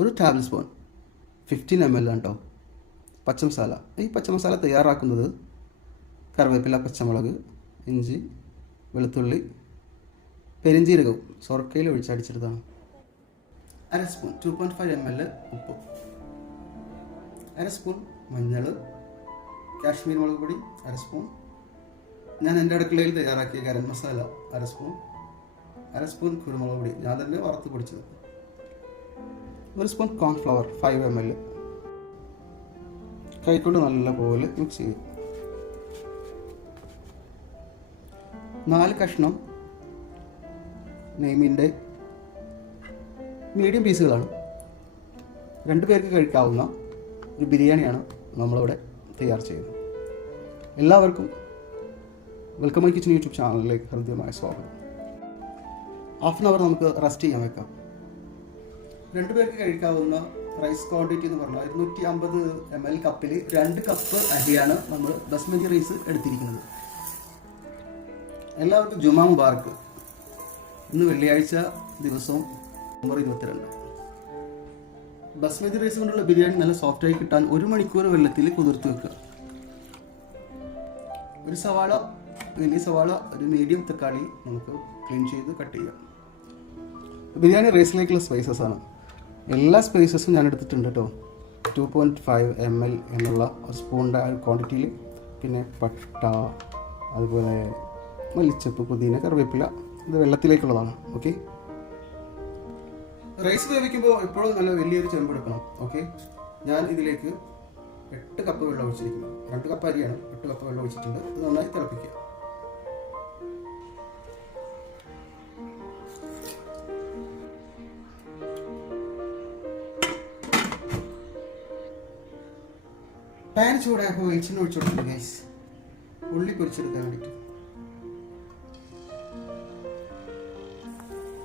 ഒരു tablespoon fifteen M L കേട്ടോ പച്ചമസാല. ഈ പച്ചമസാല തയ്യാറാക്കുന്നത് കറിവേപ്പില പച്ചമുളക് ഇഞ്ചി വെളുത്തുള്ളി പെരിഞ്ചീരകവും സൊറക്കയിൽ ഒഴിച്ചടിച്ചെടുത്താണ് അര spoon two point five M L ഉപ്പ്. അര സ്പൂൺ മഞ്ഞൾ കാശ്മീർ മുളക് പൊടി അര സ്പൂൺ ഞാൻ എന്റെ അടുക്കളയിൽ തയ്യാറാക്കിയ ഗരം മസാല അര സ്പൂൺ അര സ്പൂൺ കുരുമുളക് പൊടി. ഞാൻ തന്നെ വറുത്ത് പൊടിച്ചത്. ഒരു spoon cornflour five M L കൈക്കൊണ്ട് നല്ലപോലെ മിക്സ് ചെയ്യും. നാല് കഷ്ണം നെയ്മിന്റെ മീഡിയം പീസുകളാണ്. രണ്ട് പേർക്ക് കഴിക്കാവുന്ന ഒരു ബിരിയാണിയാണ് നമ്മളിവിടെ തയ്യാർ ചെയ്യുന്നത്. എല്ലാവർക്കും വെൽക്കം മൈ കിച്ചൺ യൂട്യൂബ് ചാനലിലേക്ക് ഹൃദ്യമായ സ്വാഗതം. ഹാഫ് ആൻ അവർ നമുക്ക് റെസ്റ്റ് ചെയ്യാൻ വെക്കാം. രണ്ട് പേർക്ക് കഴിക്കാവുന്ന റൈസ് ക്വാണ്ടിറ്റി എന്ന് പറഞ്ഞാൽ ഇരുന്നൂറ്റി അമ്പത് എം എൽ കപ്പിൽ രണ്ട് കപ്പ് അരിയാണ് നമ്മൾ ബസ്മതി റൈസ് എടുത്തിരിക്കുന്നത്. എല്ലാവർക്കും ജുമാ മുബാർക്ക് ഇന്ന് വെള്ളിയാഴ്ച ദിവസവും നവംബർ ഇരുപത്തിരണ്ട്. ബസ്മതി റൈസ് കൊണ്ടുള്ള ബിരിയാണി നല്ല സോഫ്റ്റായി കിട്ടാൻ ഒരു മണിക്കൂർ വെള്ളത്തിൽ കുതിർത്ത് വെക്കുക. ഒരു സവാള വലിയ സവാള ഒരു മീഡിയം തക്കാളി നമുക്ക് ക്ലീൻ ചെയ്ത് കട്ട് ചെയ്യാം. ബിരിയാണി റൈസിലേക്കുള്ള സ്പൈസസ് ആണ്. എല്ലാ സ്പേസസും ഞാൻ എടുത്തിട്ടുണ്ട് കേട്ടോ two point five M L എന്നുള്ള സ്പൂണിന്റെ ആ ക്വാണ്ടിറ്റിയിൽ പിന്നെ പട്ട അതുപോലെ മല്ലിച്ചപ്പ് പുതിന കറിവേപ്പില ഇത് വെള്ളത്തിലേക്കുള്ളതാണ്. ഓക്കെ റൈസ് വേവിക്കുമ്പോൾ എപ്പോഴും നല്ല വലിയൊരു ചെമ്പ് എടുക്കണം. ഓക്കെ ഞാൻ ഇതിലേക്ക് എട്ട് കപ്പ് വെള്ളം ഒഴിച്ചിരിക്കുന്നു. രണ്ട് കപ്പ് അരിയാണ്. എട്ട് കപ്പ് വെള്ളം ഒഴിച്ചിട്ടുണ്ട്. ഇത് നന്നായി തിളപ്പിക്കുക. പാൻ ചൂടാക്കുമ്പോൾ വെളിച്ചെണ്ണ ഒഴിച്ചു കൊടുക്കുന്നു ഗൈസ് ഉള്ളി പൊരിച്ചെടുക്കാൻ വേണ്ടിയിട്ട്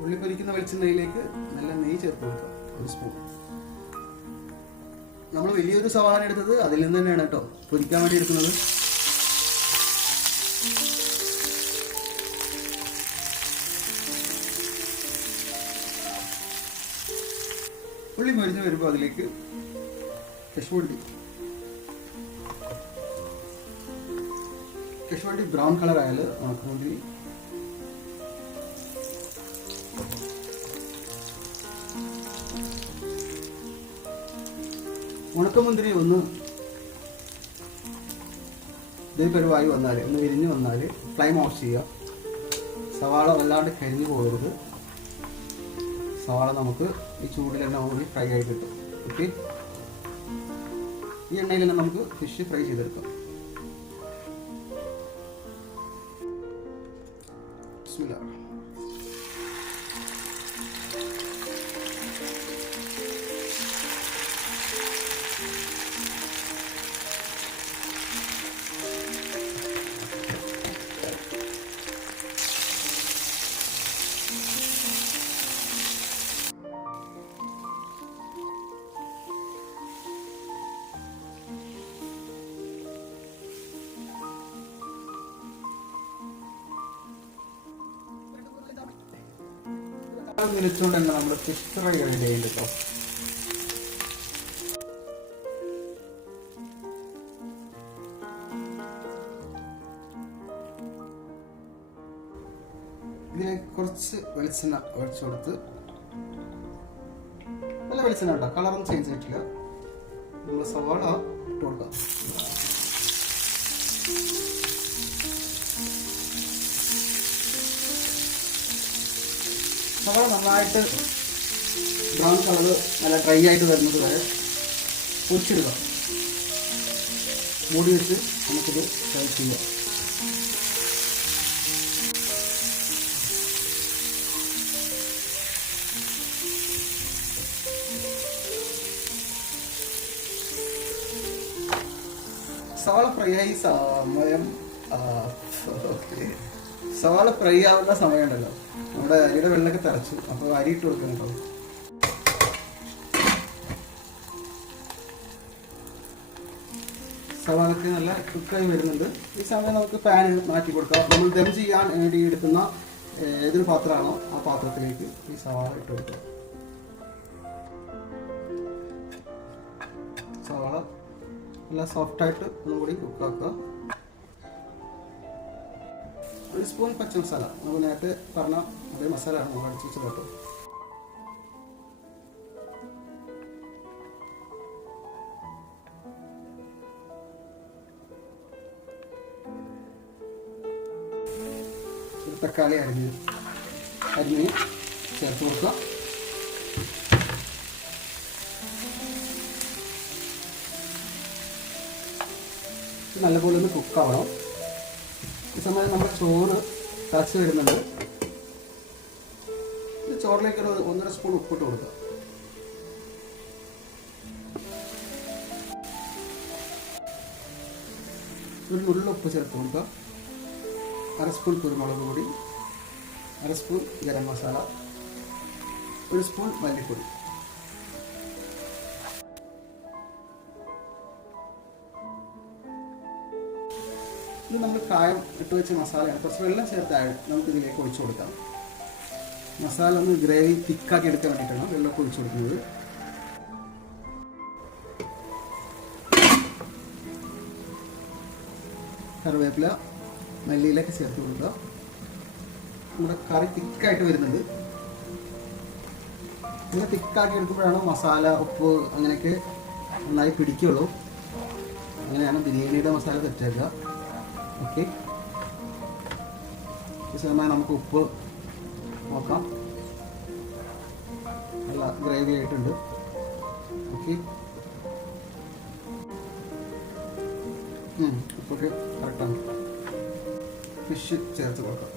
ഉള്ളി പൊരിക്കുന്ന വെളിച്ചെണ്ണയിലേക്ക് നല്ല നെയ്യ് ചേർത്ത് കൊടുക്കാം ഒരു സ്പൂൺ നമ്മൾ വലിയൊരു സവാള എടുത്തത് അതിൽ നിന്ന് തന്നെയാണ് കേട്ടോ പൊരിക്കാൻ വേണ്ടി എടുക്കുന്നത്. ഉള്ളി പൊരിഞ്ഞ് വരുമ്പോൾ അതിലേക്ക് കശുവണ്ടി കശുവണ്ടി ബ്രൗൺ കളർ ആയാൽ ഉണക്കമുന്തിരി ഉണക്കമുന്തിരി ഒന്ന് ദീപരുവായി വന്നാൽ ഒന്ന് വിരിഞ്ഞ് വന്നാൽ ഫ്ലൈം ഓഫ് ചെയ്യുക സവാള വല്ലാണ്ട് കരിഞ്ഞു പോകരുത്. സവാള നമുക്ക് ഈ തന്നെ ഓടി ഫ്രൈ ആയി കിട്ടും. ഓക്കെ ഈ എണ്ണയിൽ തന്നെ നമുക്ക് ഫിഷ് ഫ്രൈ ചെയ്തെടുക്കാം. നിലച്ചുകൊണ്ട് നമ്മൾ കേട്ടോ കുറച്ച് വെളിച്ചെണ്ണ ഒഴിച്ചു കൊടുത്ത് നല്ല വെളിച്ചെണ്ണ കേട്ടോ കളറൊന്നും ചേഞ്ച് ആയിട്ടില്ല. നമ്മൾ സവാള ഇട്ട് കൊടുക്കാം. സവാള നന്നായിട്ട് ബ്രൗൺ കളർ നല്ല ഡ്രൈ ആയിട്ട് വരുന്നത് വരെ പൊരിച്ചിടുക മൂടി വെച്ച് നമുക്കിത് ഫ്രൈ ചെയ്യാം. സവാള ഫ്രൈ ആയി സമയം. ഓക്കെ. സവാള ഫ്രൈ ആവുന്ന സമയമുണ്ടല്ലോ. നമ്മുടെ അരിയുടെ വെള്ളമൊക്കെ തിറച്ചു അപ്പോൾ അരി ഇട്ട് കൊടുക്കണം കേട്ടോ. സവാളക്ക് നല്ല കുക്കായി വരുന്നുണ്ട്. ഈ സമയം നമുക്ക് പാൻ മാറ്റി കൊടുക്കാം. നമ്മൾ ദം ചെയ്യാൻ വേണ്ടി എടുക്കുന്ന ഏതൊരു പാത്രമാണോ ആ പാത്രത്തിലേക്ക് ഈ സവാള ഇട്ട് കൊടുക്കുക സവാള നല്ല സോഫ്റ്റായിട്ട് ഒന്നുകൂടി കുക്കാക്കുക ഒരു സ്പൂൺ പച്ച മസാല. നമ്മൾ നേരത്തെ പറഞ്ഞ അതേ മസാലയാണ് നമ്മൾ അടിച്ച് വെച്ചത് കേട്ടോ തക്കാളി അരിഞ്ഞ് അരിഞ്ഞ് ചേർത്ത് കൊടുക്കുക. നല്ലപോലെ ഒന്ന് കുക്കാവണം ഈ സമയം നമ്മൾ ചോറ് തിളച്ച് വരുന്നുണ്ട്. ചോറിലേക്ക് ഒരു ഒന്നര സ്പൂൺ ഉപ്പിട്ട് കൊടുക്കുക ഒരു നുള്ളുപ്പ് ചേർത്ത് കൊടുക്കുക അര സ്പൂൺ കുരുമുളക് പൊടി അര സ്പൂൺ ഗരം മസാല ഒരു സ്പൂൺ മല്ലിപ്പൊടി. ഇത് നമ്മൾ കായം ഇട്ട് വെച്ച മസാലയാണ്. കുറച്ച് വെള്ളം ചേർത്ത് നമുക്ക് ഇതിലേക്ക് ഒഴിച്ചു കൊടുക്കാം. മസാല ഒന്ന് ഗ്രേവി തിക്കാക്കി എടുക്കാൻ വേണ്ടിയിട്ടാണ് വെള്ളം ഒഴിച്ചു കൊടുക്കുന്നത്. കറിവേപ്പില മല്ലിയിലൊക്കെ ചേർത്ത് കൊടുക്കുക. നമ്മുടെ കറി തിക്കായിട്ട് വരുന്നത്. ഇങ്ങനെ തിക്കാക്കി എടുക്കുമ്പോഴാണ് മസാല ഉപ്പ് അങ്ങനെയൊക്കെ നന്നായി പിടിക്കുള്ളൂ. അങ്ങനെയാണ് ബിരിയാണിയുടെ മസാല തെറ്റാക്കുക. ഓക്കെ ഈ നമുക്ക് ഉപ്പ് നോക്കാം. നല്ല ഗ്രേവി ആയിട്ടുണ്ട്. ഓക്കെ ഉപ്പൊക്കെ കറക്റ്റാണ് ഫിഷ് ചേർത്ത് കൊടുക്കാം.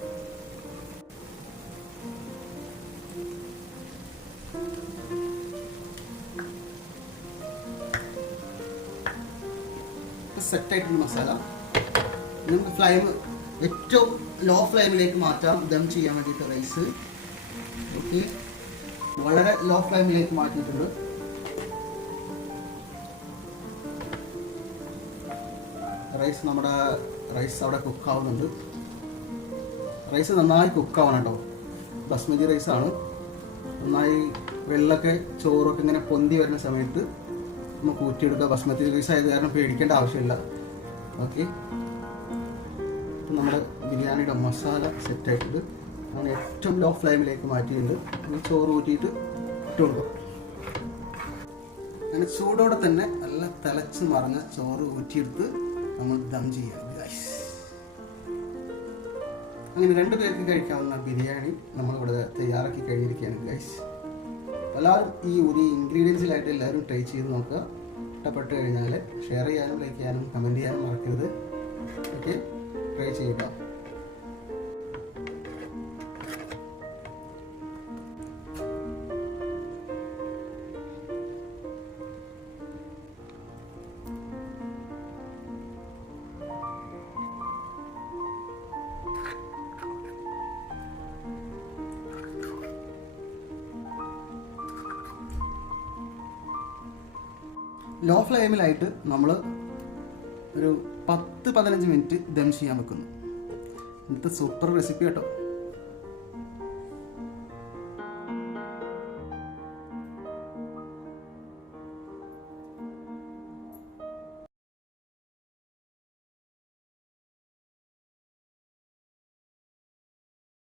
സെറ്റായിട്ടുണ്ട് മസാല. നമുക്ക് ഫ്ലെയിം ഏറ്റവും ലോ ഫ്ലെയിമിലേക്ക് മാറ്റാം. ദം ചെയ്യാൻ വേണ്ടിയിട്ട് റൈസ് ഓക്കെ വളരെ ലോ ഫ്ലെയിമിലേക്ക് മാറ്റിയിട്ടുണ്ട്. റൈസ് നമ്മുടെ റൈസ് അവിടെ കുക്ക് ആവുന്നുണ്ട്. റൈസ് നന്നായി കുക്ക് ആവണം കേട്ടോ. ബസ്മതി റൈസാണ് നന്നായി വെള്ളമൊക്കെ ചോറൊക്കെ ഇങ്ങനെ പൊന്തി വരുന്ന സമയത്ത് നമുക്ക് ഊറ്റിയെടുക്കുക ബസ്മതി റൈസ് ആയത് കാരണം പേടിക്കേണ്ട ആവശ്യമില്ല. ഓക്കെ നമ്മുടെ ബിരിയാണിയുടെ മസാല സെറ്റ് ആയിട്ടുണ്ട് അങ്ങനെ ഏറ്റവും ലോ ഫ്ലെയിമിലേക്ക് മാറ്റിയിട്ടുണ്ട്. ഈ ചോറ് ഊറ്റിയിട്ട് ഇട്ട് കൊടുക്കും. അങ്ങനെ ചൂടോടെ തന്നെ നല്ല തിളച്ച് മറിഞ്ഞ ചോറ് ഊറ്റിയെടുത്ത് നമ്മൾ ദം ചെയ്യണം ഗൈസ് അങ്ങനെ രണ്ടു പേർക്ക് കഴിക്കാവുന്ന ബിരിയാണി നമ്മളിവിടെ തയ്യാറാക്കി കഴിഞ്ഞിരിക്കുകയാണ് ഗൈസ് എല്ലാവരും ഈ ഒരു ഇൻഗ്രീഡിയൻസിലായിട്ട് എല്ലാവരും ട്രൈ ചെയ്ത് നോക്കുക. ഇഷ്ടപ്പെട്ട് കഴിഞ്ഞാൽ ഷെയർ ചെയ്യാനും ലൈക്ക് ചെയ്യാനും കമന്റ് ചെയ്യാനും മറക്കരുത്. ചെയ്യുക. ലോ ഫ്ലെയിമിലായിട്ട് നമ്മൾ ഒരു പത്ത് പതിനഞ്ച് മിനിറ്റ് ദം ചെയ്യാൻ വെക്കുന്നു. ഇന്നത്തെ സൂപ്പർ റെസിപ്പി കേട്ടോ.